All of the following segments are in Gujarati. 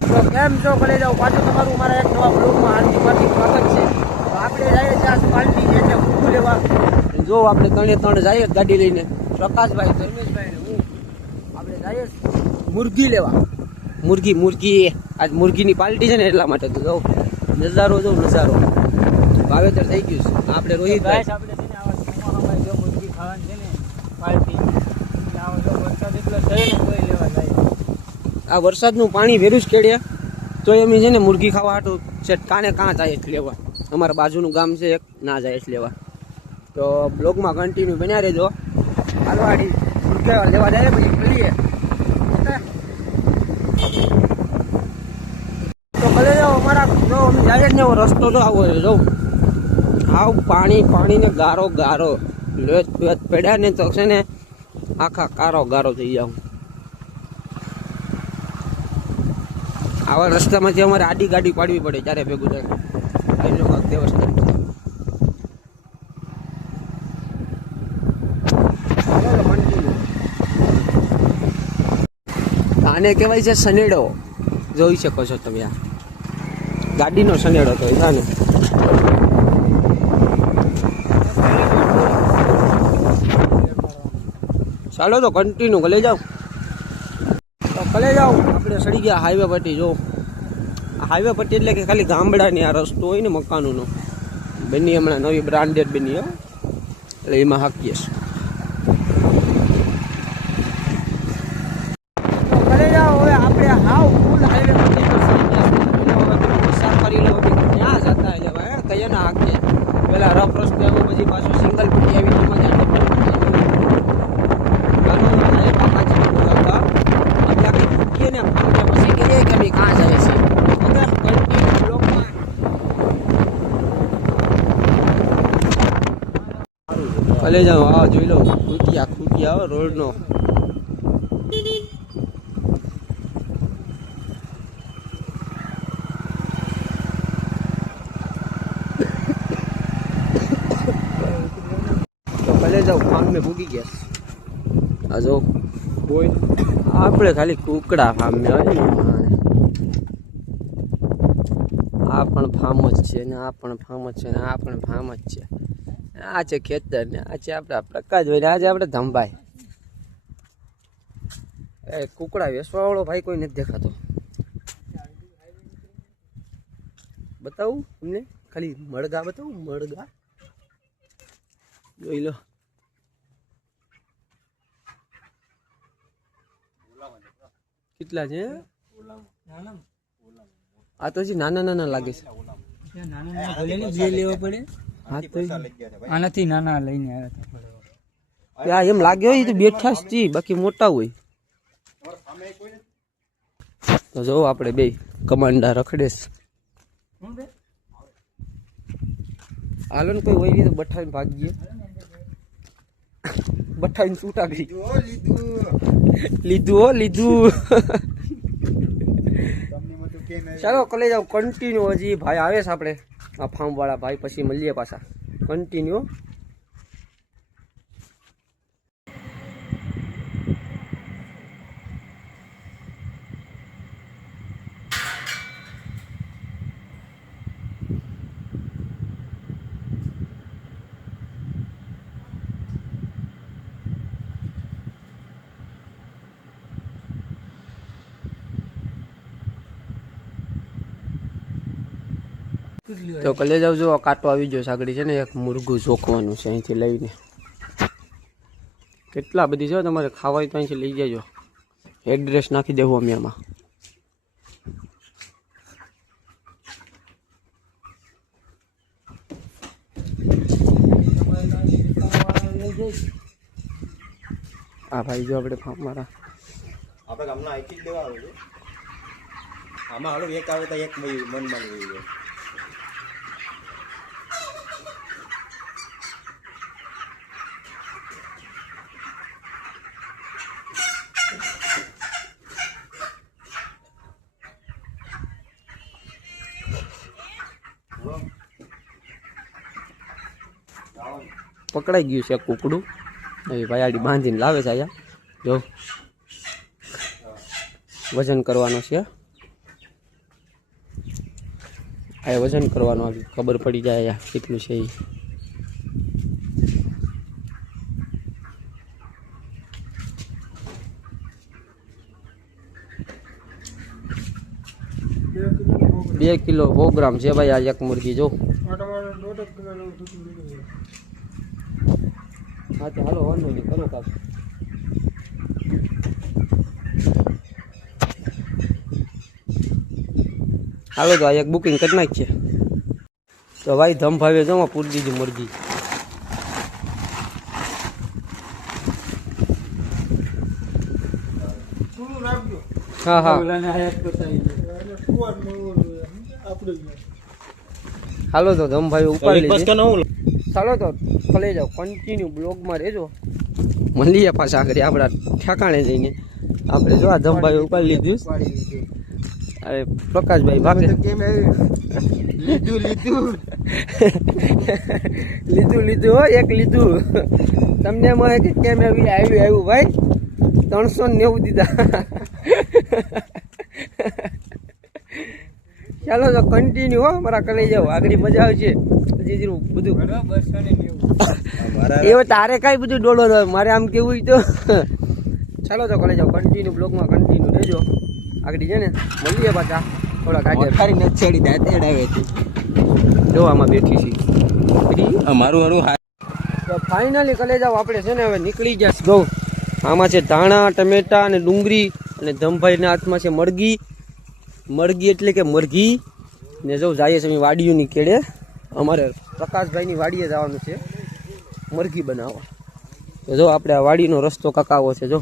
તો કેમ છો ભલે જાઓ પાછું તમારું મારા એક નવા બ્લોગમાં હાર્દિક સ્વાગત છે. તો આપણે જઈએ છીએ આજ પાલટી એટલે મૂકું લેવા. જો આપણે ત્રણ જઈએ ગાડી લઈને, પ્રકાશભાઈ, ધર્મેશભાઈ ને હું. આપણે જઈએ મુરગી લેવા. મુરગી આજ મુરગીની પાલટી છે ને એટલા માટે તો જો નજારો વાવેતર થઈ ગયું છે. આપણે રોહિતભાઈ આપણે છે ને આવા ચોમાસામાં જો મુરગી ખાવાની છે ને પાલટી આવો જો વરસાદ એટલો થયો ને કોઈ લેવા જાય. આ વરસાદનું પાણી વેરું જ કેડે તો એમ છે ને મુરગી ખાવા હાટું છે કાં જાય જ લેવા. અમારા બાજુનું ગામ છે એક, ના જાય જ લેવા. તો બ્લોગમાં કન્ટિન્યુ બન્યા રહેજો. હાલવાડી મુરગી લેવા જાય પછી મળીએ. તો ભલે જાઓ અમારા જો અમે જાય જ ને એવો રસ્તો તો આવો જો આવ પાણી ને ગારો લેત પડ્યા ને તો છે ને આખા ગારો થઈ જાવ. આવા રસ્તામાંથી અમારે આડી ગાડી પાડવી પડે ત્યારે ભેગું થાય. દેવસ્થાન આને કહેવાય છે સનેડો. જોઈ શકો છો તમે, આ ગાડીનો સનેડો તો ને. ચાલો તો કન્ટિન્યુ ભલે જાઓ. તો ભલે જાઓ આપણે સડી ગયા હાઈવે પટ્ટી. જો હાઈવે પટ્ટી એટલે કે ખાલી ગામડાની આ રસ્તો હોય ને મકાનોનો બની, હમણાં નવી બ્રાન્ડેડ બની એટલે એમાં હાકીએ છીએ. ભલે જાઓ હવે આપણે હાવ ફૂલ હાઈવે પટ્ટી કરી લો. ક્યાં જતા એટલે કયાના હાકીએ પેલા રફ રસ્તે આવું પછી પાછું સિંગલ પટ્ટી આવી તો મજા ભલે જાઓ. હા જોઈ લો ખૂટિયા રોડનો. તો ભલે જાઓ ફાર્મ મેં ભૂગી ગયા. આ જો કોઈ આપણે ખાલી કુકડા ફાર્મ મેં હોય ને. આ પણ ફાર્મ જ છે ને આ પણ ફાર્મ જ છે ને આ પણ ફાર્મ જ છે. આ છે ખેતર ને આ છે આપણા પ્રકાશભાઈ ને આજે આપણે ધંભાઈ. એ કુકડા વેચવા વાળો ભાઈ કોઈ નથી દેખાતો. બતાવું તમને ખાલી મડગા બતાવું. મડગા જોઈ લો. કેટલા છે? આ તો હજી નાના લાગે છે. આનાથી નાના લઈને આવ્યા. એમ લાગે હોય તો બેઠા જ બાકી મોટા હોય. તો જો આપણે બે કમાન્ડા રખડે. હાલો ને કોઈ હોય નહીં તો બઠાઈને ભાગીએ. બઠાઈને છૂટા ગઈ. લીધું. ચાલો કલે જાઓ કન્ટિન્યુ. હજી ભાઈ આવે છે આપણે આ ફાર્મ વાળા ભાઈ, પછી મળીએ પાછા કન્ટિન્યુ. તો કલે જાવ. જો કાંટો આવી ગયો સાગડી છે ને, એક મુરગું જોખવાનું છે અહીંથી લઈને. કેટલા બધી છે તમારે ખાવાય તો અહીંથી લઈ જજો. એડ્રેસ નાખી દેવું અમે આમાં. હા ભાઈ જો આપણે મારા આપણે ગામના આઈથી જ લેવા આવે છે. આમાં હાલો એક આવે તો એક મનમાં લઈ જાય. પકડાઈ ગયું છે કુકડું. એ ભાઈ બાંધીને લાવે છે અહીંયા. જો વજન કરવાનો છે. આ વજન કરવાનું આવી ખબર પડી જાય કેટલું છે એ. બે કિલો 100 ગ્રામ છે ભાઈ આ એક મુરગી જો. હા તો હાલો વાંધો નહીં કરો કાક. હાલો તો આ એક બુકિંગ કરી નાખીએ. તો ભાઈ ધમભાવે જો પૂરી દીધી મુરગી. હા હા હાલો તો ધમભાઈ ઉપાડી લીધી. ચાલો તો ભલે જાઓ કન્ટિન્યુ બ્લોગમાં રહેજો. મળીએ પાછા આગળ આપણા ઠેકાણે જઈને. આપણે જો આ ધમભાઈ ઉપાડી લીધું. અરે પ્રકાશભાઈ ભાગે લીધું હો એક લીધું. તમને મળે કે કેમ આવ્યું ભાઈ 390 દીધા. ચાલો તો કન્ટિન્યુ હો મારા કરી જાઓ આગળ મજા આવશે. હજી બધું એવું તારે કઈ બધું ડોળો મારે આમ કેવું તો. ચાલો તો કરી જાઓ કન્ટિન્યુ બ્લોગમાં કન્ટિન્યુ રહેજો. આગળ છે ને મળીએ પાછા થોડાક આગળ. ખારી નથી છેડી દાંતે અડાવે છે જો આમાં બેઠી છે અમારું હરું. તો ફાઇનલી કલે જાવ આપણે છે ને હવે નીકળી જશે. જો આમાં છે ધાણા ટમેટા અને ડુંગળી અને ધમભાઈના હાથમાં છે મરઘી. મરઘી એટલે કે મરઘી ને જો જઈએ છે અમે વાડીઓની કેળે. અમારે પ્રકાશભાઈની વાડીએ જવાનું છે મરઘી બનાવવા. તો જો આપણે આ વાડીનો રસ્તો કકાવો છે. જો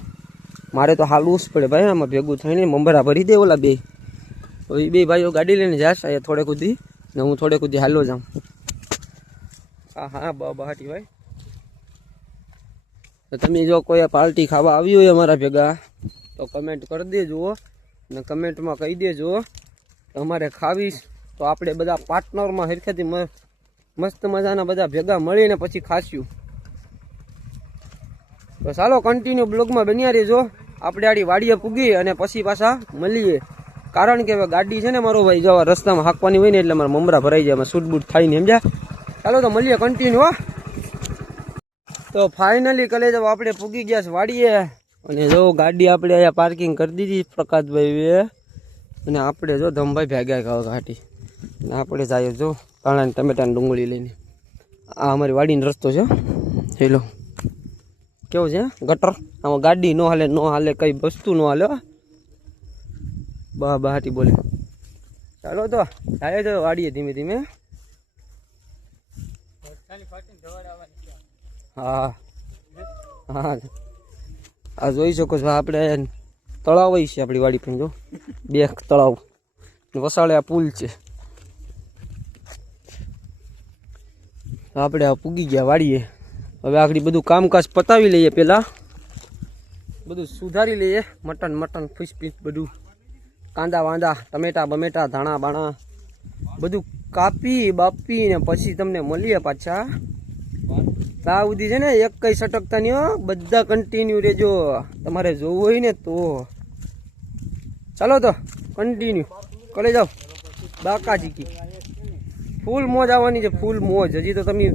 મારે તો હાલવું જ પડે ભાઈ આમાં ભેગું થઈને મમરા ભરી દે ઓલા બે. હવે બે ભાઈઓ ગાડી લઈને જાશ અહીંયા થોડે કુદી ને હું થોડે કુદી હાલો જાઉં. હા હા બહાટી ભાઈ. તો તમે જો કોઈ પાર્ટી ખાવા આવી હોય અમારા ભેગા તો કમેન્ટ કરી દેજો ને કમેન્ટમાં કહી દેજો અમારે ખાવીશ તો આપણે બધા પાર્ટનરમાં હરખેથી મસ્ત મજાના બધા ભેગા મળીને પછી ખાશું. તો ચાલો કન્ટિન્યુ બ્લોગમાં બન્યા રહેજો. આપણે આડી વાડીએ પૂગી અને પછી પાછા મળીએ. કારણ કે હવે ગાડી છે ને મારો ભાઈ જો રસ્તામાં હાંકવાની હોય ને એટલે મારા મમરા ભરાઈ જાય એમાં શૂટ બૂટ થાય ને સમજ્યા. ચાલો તો મળીએ કન્ટિન્યુ હો. તો ફાઇનલી કલે જાવ આપણે પૂગી ગયા છે વાડીએ અને જો ગાડી આપણે અહીંયા પાર્કિંગ કરી દીધી પ્રકાશભાઈએ. અને આપણે જો ધમભાઈ ભેગ્યા ખાવા ઘાટી અને આપણે જઈએ જો ધાણા ટમેટાની ડુંગળી લઈને. આ અમારી વાડીનો રસ્તો છે. હેલો કેવું છે ગટર. આમાં ગાડી ન હાલે કઈ વસ્તુ ન હાલે. બહાટી બોલે. ચાલો તો જાય તો વાડીએ ધીમે ધીમે. હા હા આ જોઈ શકો છો આપણે તળાવ છે આપણી વાડી પણ. જો બે તળાવ વસાળે આ પુલ છે. આપણે આ પૂગી ગયા વાડીએ. હવે આગળ બધું કામકાજ પતાવી લઈએ. પહેલાં બધું સુધારી લઈએ. મટન ફીસ બધું કાંદા વાંદા ટમેટા બમેટા ધાણા બાણા બધું કાપી બાપી ને પછી તમને મળીએ પાછા. ત્યાં સુધી છે ને એક કઈ સટકતા નહીં હો. બધા કન્ટિન્યુ રહેજો તમારે જોવું હોય ને તો. ચાલો તો કન્ટિન્યુ કરે જાઓ. બાકાજી ફૂલ મોજ આવવાની છે. ફૂલ મોજ. હજી તો તમે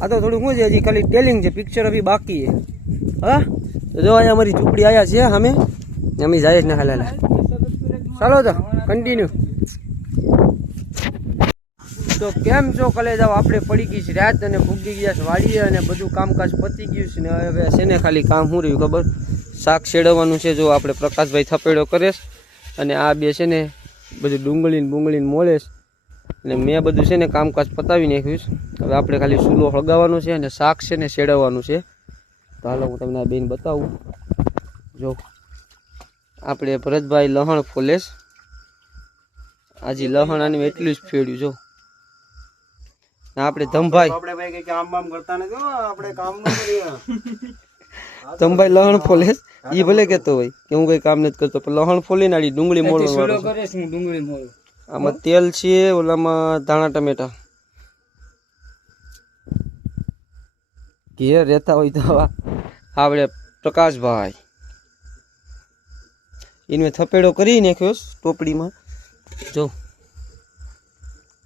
આ તો થોડુંક શું છે હજી ખાલી ટેલિંગ છે. પિક્ચર અભી બાકી છે. હા તો જો અહીંયા અમારી ઝૂંપડી આવ્યા છે અમે જાય જ ના હાલા. ચાલો તો કન્ટિન્યુ. તો કેમ છો કલે જાવ આપણે પડી ગઈ છે રાત અને ભૂગી ગયા છે વાડીએ અને બધું કામકાજ પતી ગયું છે ને હવે છે ને ખાલી કામ શું રહ્યું ખબર. શાક શેડવવાનું છે. જો આપણે પ્રકાશભાઈ થપેડો કરે અને આ બે છે ને બધું ડુંગળીને મોળે અને મેં બધું છે ને કામકાજ પતાવી નાખ્યું છે. હવે આપણે ખાલી ચૂલો હળગાવવાનો છે અને શાક છે ને શેડવવાનું છે. તો હાલો હું તમને આ બેન બતાવું. જો આપણે ભરતભાઈ લહણ ફોલેશ. આજે લહણ આને એટલું જ ફેડ્યું. જો આપણે ધમભાઈ ધમભાઈ લહણ ફોલેશ. એ ભલે કેતો હોય કે હું કઈ કામ નથી કરતો પણ લહણ ફોલીને આડી ડુંગળી મોળો. આમાં તેલ છે. ઓલામાં ધાણા ટમેટા. ઘેર રહેતા હોય તો આપણે પ્રકાશભાઈ એને થપેડો કરી નાખ્યો ટોપડીમાં. જો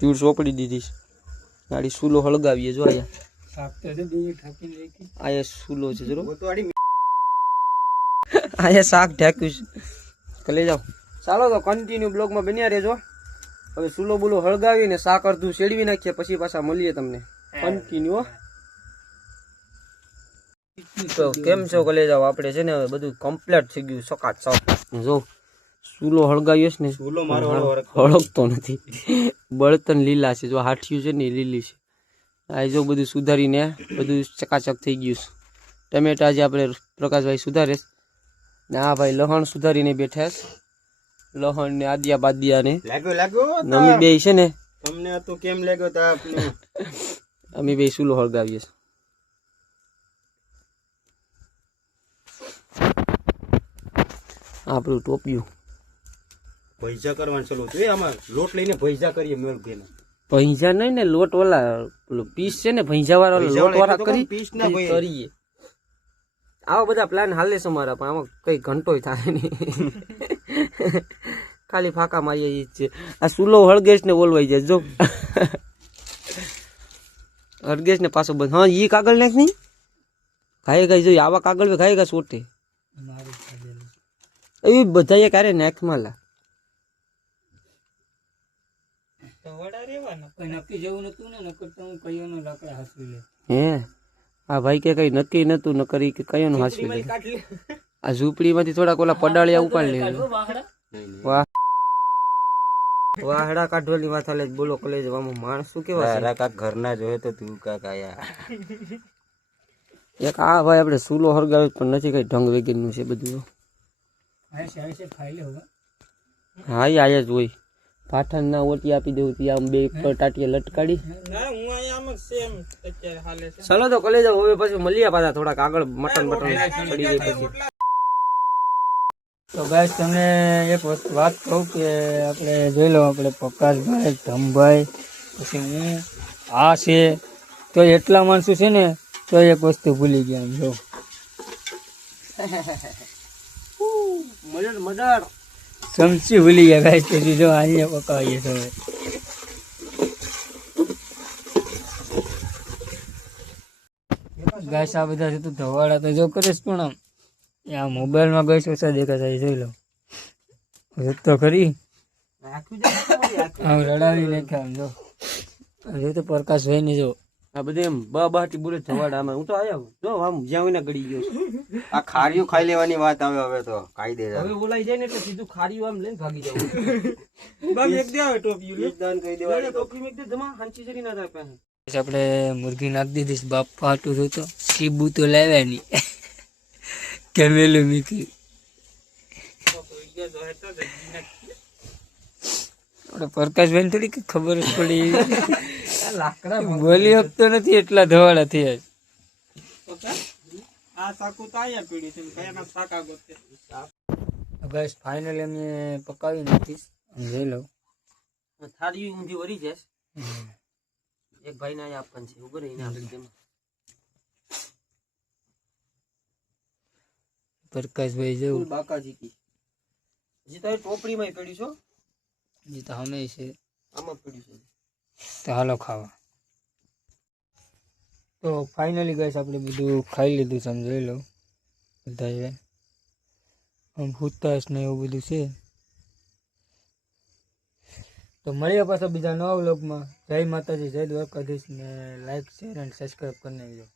ચૂર સોપડી દીધી છે. ગાડી સૂલો હળગાવીએ જો અહીંયા સૂલો છે જરો वो तो आड़ी અહીંયા શાક ઢાંક્યું છે લઈ જાઓ. ચાલો તો કન્ટિન્યુ બ્લોગમાં બન્યા રહેજો. હવે સૂલો બુલો હળગાવીને શાક અડધું શેડવી નાખીએ પછી પાછા મળીએ તમને કન્ટિન્યુ. તો કેમ છો કલે જાવ આપણે છે ને હવે બધું કમ્પ્લીટ થઈ ગયું સકાટ જો સૂલો હળગાવ્યો છે ને चूलो मारो હળગતો નથી. બળતણ લીલા છે જો હાઠિયું છે ને એ લીલી છે. આ જો બધું સુધારીને બધું ચકાચક થઈ ગયું છે. ટમેટા જે આપણે પ્રકાશભાઈ સુધારે છે ને આ ભાઈ લહણ સુધારીને બેઠા છે. લહણ ને આદિયા બાદિયા ને लागो અમે બે છે ને તમને તો કેમ લાગ્યો તા આપને અમે બે સૂલો હળગાવીએ છીએ. આપણું ટોપિયું ભૈજા કરવાનું ચાલુ હતું એ આમાં લોટ લઈને ભૈજા કરીએ મેળ ગઈને ભૈંજા નહીં ને લોટ વાળા પીસ છે ને ભૈંજા વાળા લોટ વાળા કરી પીસ ના ભાઈ કરીએ. આવા બધા પ્લાન હાલે છે મારા પણ આમાં કઈ ઘંટોય થાય નહીં. ખાલી ફાંકા મારીએ ઈ જ છે. આ સૂલો હળગેશ ને ઓલવાઈ જાય જો હળગેશ ને પાછો બંધ. હા ઈ કાગળ નાખ નહીં ખાઈ ખાઈ જોઈએ આવા કાગળ ખાઈ ખાઈ સોટે એવી બધા ક્યારે નાખમાં લા હે આ ભાઈ કે કઈ નક્કી નતું ન કરી કે કયો નું હાસવી લે. આ ઝૂંપડી માંથી થોડાક ઓલા પડાળિયા ઉપાડી લે. વાહ વાહડા કાઢવાની વાત હાલે બોલો કલેજ આમાં માણસ શું કેવા છે. તારા કાક ઘરના જોયે તો તું કાક આયા એક આ ભાઈ આપણે સૂલો હળગાવ્યો પણ નથી કઈ ઢંગ વગેરેનું છે બધું. હા એ આયા જ હોય. પાઠણ ના ઓટી આપી દઉં ત્યાં આમ બે પર ટાટીએ લટકાડી. ચાલો તો કલે જાવ હવે પછી મળીએ પાછા થોડાક આગળ મટન બટન ચડી જાય પછી. તો ગાઈસ તમને એક વાત કહું કે આપણે જોઈ લો આપણે પ્રકાશભાઈ ધમભાઈ પછી હું આ છે તો એટલા માણસો છે ને તો એક વસ્તુ ભૂલી ગયા આમ જો મદર ચમચી ભૂલી ગયા ગાઈસ તેથી જો અહીંયા પકાવીએ તો ગાઈસ આ બધા છે તો ધવાડા તો જો કરીશ પણ આમ આ મોબાઈલમાં ગઈ ઓછા દેખાતા જોઈ લો તો ખરી આમ રડાવી નાખ્યા આમ જો તો પ્રકાશભાઈ ની જો આ બધે એમ બાટી બોલે ધવાડામાં હું તો આયા જો આમ જ્યાં ને ગળી ગયો. આ ખારીઓ ખાઈ લેવાની વાત આવે હવે તો કાયદે હવે બોલાઈ જાય ને એટલે સીધું ખારી આમ લઈને ભાગી જવું. એક દે આવે ટોપિયું દાન કહી દેવાનું ટોપી મેક દે જમા હાંચી જરી ના થાય પાસે. આપણે મુરગી નાખી દીધી બાપા હાટું થયું તો સીબુ તો લાવ્યા નહીં કેમેલું મીકી આપણે પ્રકાશભાઈ થોડી કઈ ખબર જ પડી બોલી શકતો નથી એટલા ધવાડા થયા બસ ફાઇનલી અમે પકાવી નાખીશ જોઈ લો થાળી ઊંધી વળી જાય. એક ભાઈ ને આપવાનું છે ઉભો રહીને આપણે તેમાં પ્રકાશભાઈ જવું બાકાજી કી હજી તારી ટોપડીમાં પડ્યું છો જે તો અમે છે આમાં પડ્યું છે તો હાલો ખાવા. તો ફાઇનલી ગઈશ આપણે બધું ખાઈ લીધું સમજાઈ લો બધા આમ ભૂતાશ ને એવું બધું છે. તો મળીએ પાછા બીજા નવા વ્લોગમાં. જય માતાજી જય દ્વારકાધીશ ને લાઈક શેર એન્ડ સબસ્ક્રાઈબ કરી નાખજો.